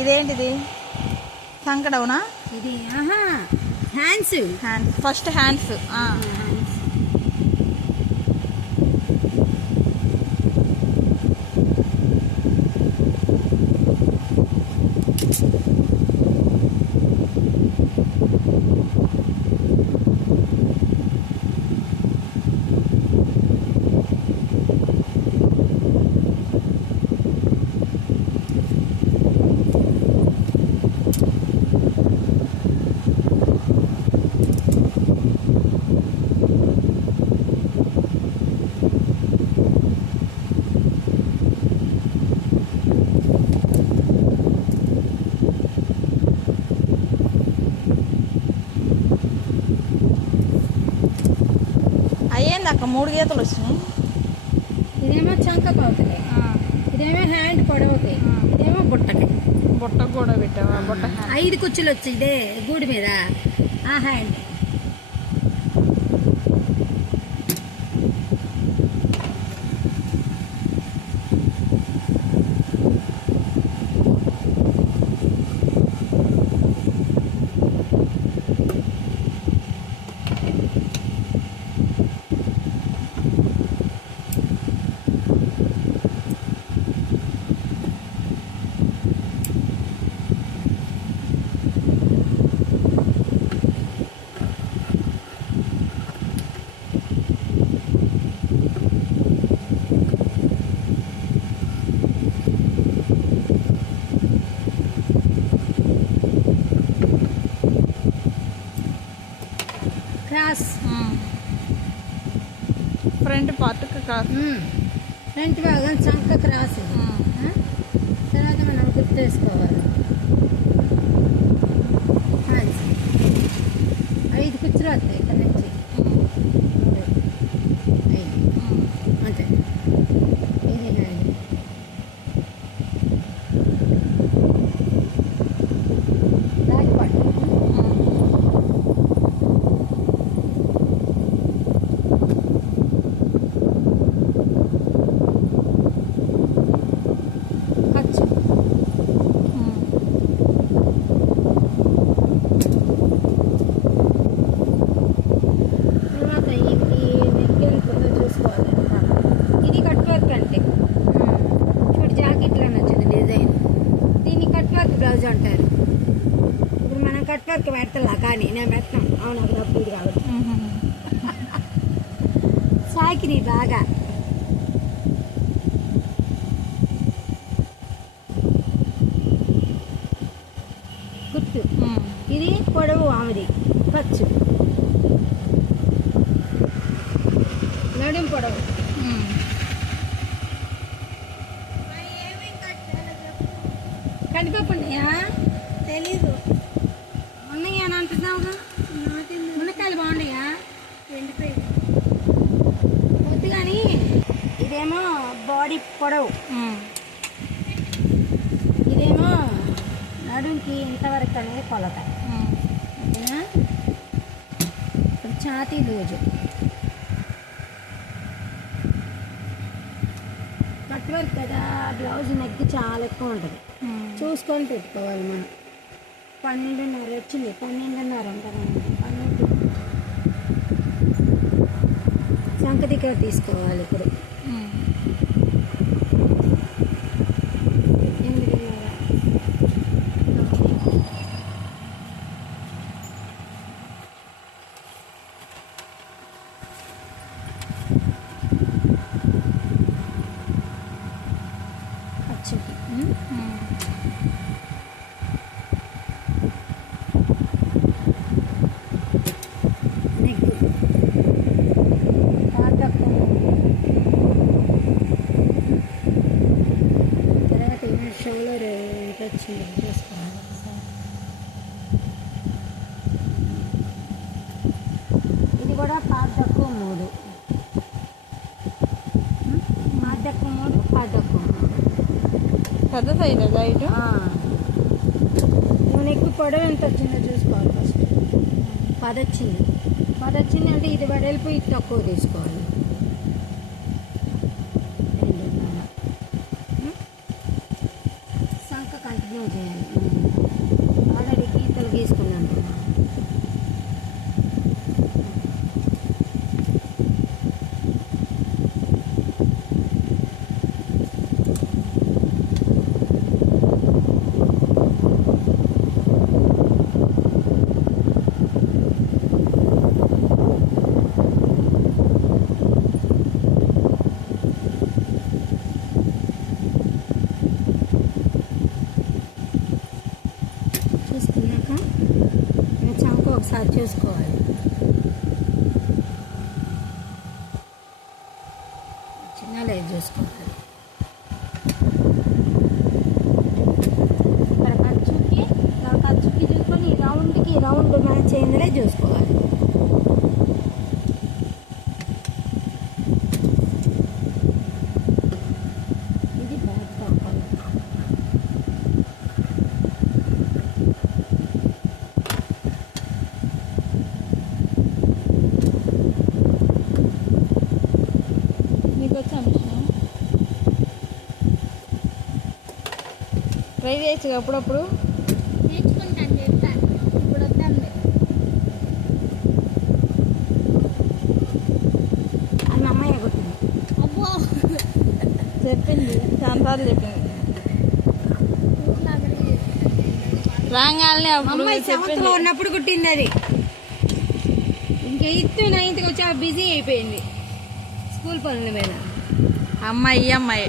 ఇదేంటిది? సంకడవునా ఇది? Hands. First hands. అయ్యేంది అక్క 3 గీతలు వచ్చినాయి. ఇదేమో చంకకు అవుతుంది, ఇదేమో హ్యాండ్ పొడవుతాయి, ఇదేమో బుట్టకి. బుట్టకు కూడా పెట్టావా? బుట్ట 5 కుచ్చులు వచ్చి ఇదే గూడి మీద ఆ hand. Cross front part cross. Front భాగం చంక క్రాస్. తర్వాత మనం గుర్తేసుకోవాలి. 5 కుచ్చులు వస్తాయి ఇక్కడ నుంచి. 5 అంతే. ఇది హ్యాండ్. Back part. బ్లౌజ్ అంటారు. ఇప్పుడు మనం కట్ వర్క్ పెడతా, కానీ నేను పెట్టాం. అవును, అది అప్పుడు కాబట్టి సాకిరి బాగా గుర్తు. ఇది పొడవు ఆమెది ఖర్చు, నడుం పొడవు. కందిపప్పు ఉన్నాయా? తెలీదు. ఉన్నాయా అని అంటున్నావుగా. మునక్కాయలు బాగున్నాయా? వద్దు కానీ ఇదేమో బాడీ పొడవు, ఇదేమో నడుంకి ఇంతవరకు అనేది కొలత. ఓకేనా? ఇప్పుడు ఛాతీ లూజు. కట్ వర్క్ కదా, బ్లౌజ్ నెక్ చాలా ఎక్కువ ఉంటుంది. చూసుకొని పెట్టుకోవాలి మనం. 12:30 వచ్చింది. 12:30 అంటారా? 12 సంక దగ్గర తీసుకోవాలి. ఇప్పుడు 8:30. ఖర్చుకి ఇది కూడా 5:3. 5:3. పెద్ద సైజ్ లైట్. నువ్వు ఎక్కువ పొడవు ఎంత వచ్చిందో చూసుకోవాలి. ఫస్ట్ 10 వచ్చింది. 10 వచ్చింది అంటే ఇది వెడల్పు ఇది తక్కువ తీసుకోవాలి. సంక కంట బ్లౌజ్ చేయాలి. ఆల్రెడీ గీతలు గీసుకున్నాను. చూసుకున్నాక చంక ఒకసారి చూసుకోవాలి. చిన్న లేదు చూసుకోవాలి. ఇక్కడ ఖర్చుకి చూసుకొని రౌండ్ మ్యాచ్ అయిందనే చూసుకోవాలి. ఇది బ్యాక్ కావాలి. నీకు వచ్చా మిషన్ ట్రై చేయొచ్చు అప్పుడప్పుడు. నేర్చుకుంటాను చెప్తాను. ఇప్పుడు వద్దాను. అది మా అమ్మాయి కొట్టింది. అబ్బో చెప్పింది చాలాసార్లు చెప్పింది. రాగానే అప్పుడు అమ్మాయి చెప్పింది. 7th లో ఉన్నప్పుడు కుట్టింది అది. ఇంకా 8th 9th వచ్చా బిజీ అయిపోయింది స్కూల్ పనుల మీద. అమ్మాయి ఈ అమ్మాయి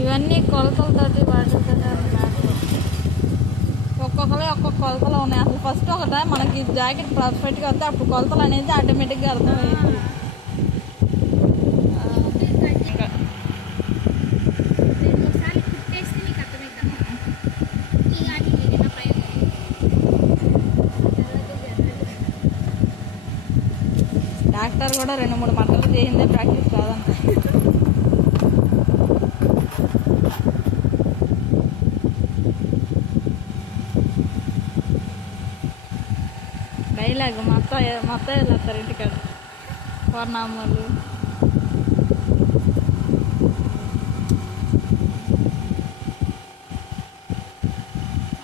ఇవన్నీ కొలతలతోటి వాటితో ఒక్కొక్కరు ఒక్కొక్క కొలతలు ఉన్నాయి. అసలు ఫస్ట్ ఒకట మనకి జాకెట్ పర్ఫెక్ట్గా వస్తే అప్పుడు కొలతలు అనేది ఆటోమేటిక్గా అర్థమవుతుంది. డాక్టర్ కూడా 2-3 మంటలు చేసిందే ప్రాక్టీస్ కాదంట. డైలాగ్ మొత్తం వెళ్ళొస్తారు ఇంటికాడ వర్ణామాలు.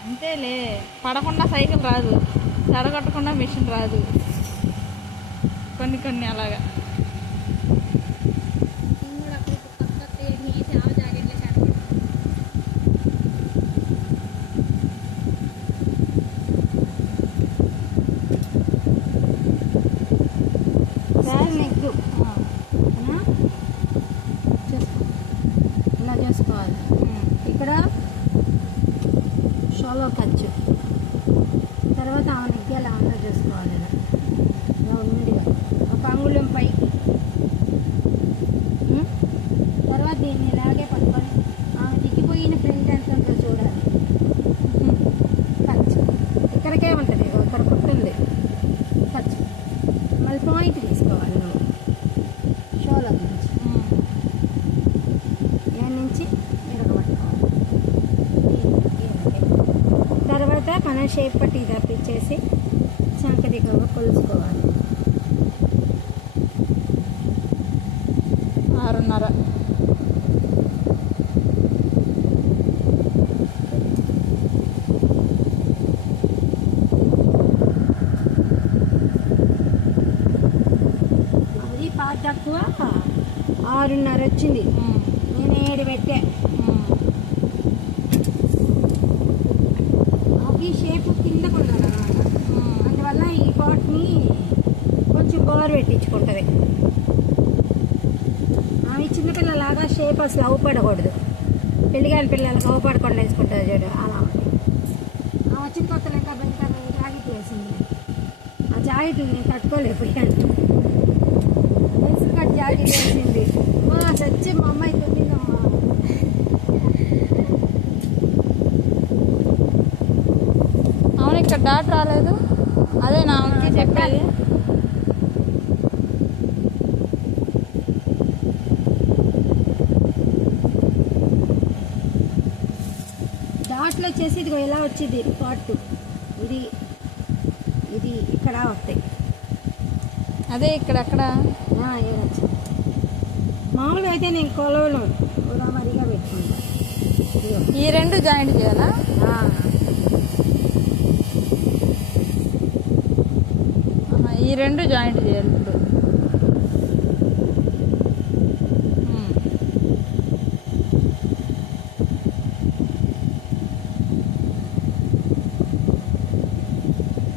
అంతేలే, పడకుండా సైకిల్ రాదు, చెడగొట్టకుండా మిషన్ రాదు. కొన్ని అలాగా నెక్ ఇలా చేసుకోవాలి. ఇక్కడ షోలో ఖర్చు తర్వాత ఆ నెక్ ఎలా ఉందో చూసుకోవాలి. ఇలా ఉండిగా ఒక అంగుళం పైకి. తర్వాత దీన్ని ఇలాగే పట్టుకొని దిగిపోయిన ఫ్రంట్ ఎంత ఉందో చూడాలి. ఖర్చు ఇక్కడికే ఉంటుంది, ఇక్కడ కుట్టుంది ఖర్చు. మళ్ళీ పాయింట్ తీసుకోవాలి నువ్వు షోలో నుంచి. దాని నుంచి ఇరగబట్టుకోవాలి. తర్వాత మనం షేప్ పట్టి తప్పించేసి సంకటికంగా కొలుసుకోవాలి. 6:30. అది పాత తక్కువ 6:30 వచ్చింది. నేను 7 పెట్టా. అవి షేప్ కిందకు ఉండాలన్నమాట. అందువల్ల ఈ పాట్ని కొంచెం బోర్ పెట్టించుకుంటుంది. ఆమె చిన్నపిల్లలాగా షేప్ అసలు అవుపడకూడదు. పెళ్ళిగాని పిల్లలకు అవుపడకుండా వేసుకుంటుంది చూడు, అలా వచ్చిన కొత్త లెక్క బయట జాకెట్ వేసింది. ఆ జాకెట్ నేను కట్టుకోలేకపోయాను. కట్ జాకెట్ వేసింది. సచ్చి మా అమ్మాయి తొమ్మిదమ్మా. అవును, ఇక్కడ డాట్ రాలేదు. అదే నా చెప్పేది. డాట్లో వచ్చేసి ఇదిగో ఇలా వచ్చింది పార్ట్. ఇది ఇది ఇక్కడ వస్తాయి. అదే ఇక్కడెక్కడ ఏడచ్చు. మామూలుగా అయితే నేను కొలవలు ఉదామరిగా పెట్టుకుంటా. ఇదిగో. ఈ రెండు జాయింట్ చేయాలా? ఆ, ఆహా, ఈ రెండు జాయింట్ చేయాలి ఇప్పుడు. ఉమ్.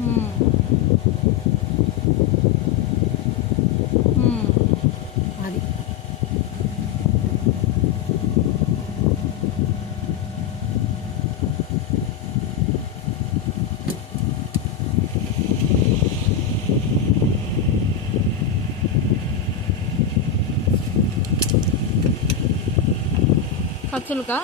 ఉమ్. ఉమ్. అది ఖర్చులుకా?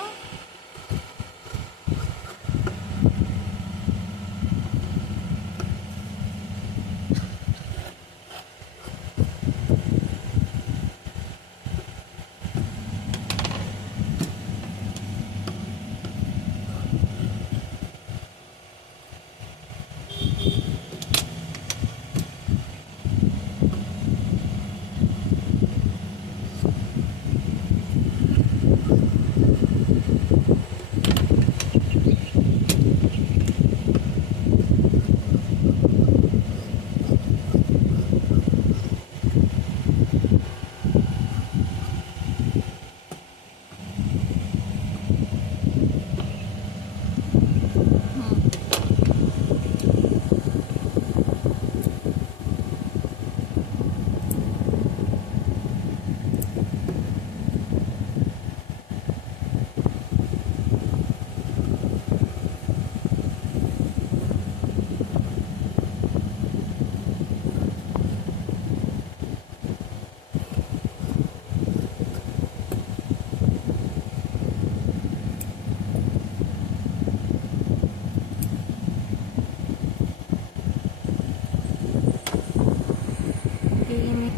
దీని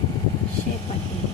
షేప్ పట్టింది.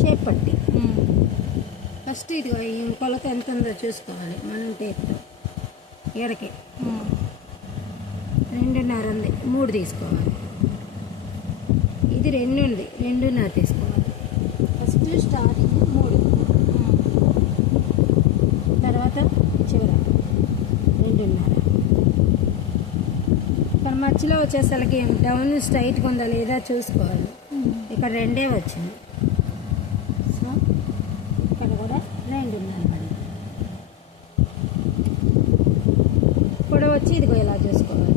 షేప్ పట్టి ఉమ్. ఫస్ట్ ఇదిగో ఈ కొలత ఎంత ఉందో చూసుకోవాలి. మనం టేప్తో ఎడకి ఉమ్. 2.5 ఉంది, 3 తీసుకోవాలి. ఇది 2 ఉంది, 2.5 తీసుకోవాలి. ఫస్ట్ స్టార్టింగ్ 3, తర్వాత చివర 2.5. ఇక్కడ మధ్యలో వచ్చేసరికి డౌన్ స్ట్రైట్గా ఉందా లేదా చూసుకోవాలి. ఇక్కడ 2 వచ్చింది, సో ఇక్కడ కూడా 2.5 పడింది. ఇప్పుడు వచ్చి ఇదిగో ఇలా చూసుకోవాలి.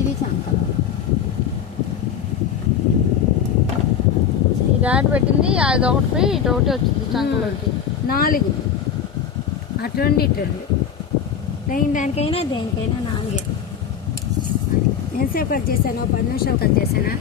ఇది చంకలు. ఈ డాట్ పెట్టింది అది ఒకటి పోయి ఇటు ఒకటి వచ్చింది చంకలోకి. 4 అటువంటి ఇటువంటి దానికైనా దేనికైనా 4. ఎంతసేపు కట్ చేశాను? 10 నిమిషాలు కట్ చేశానా?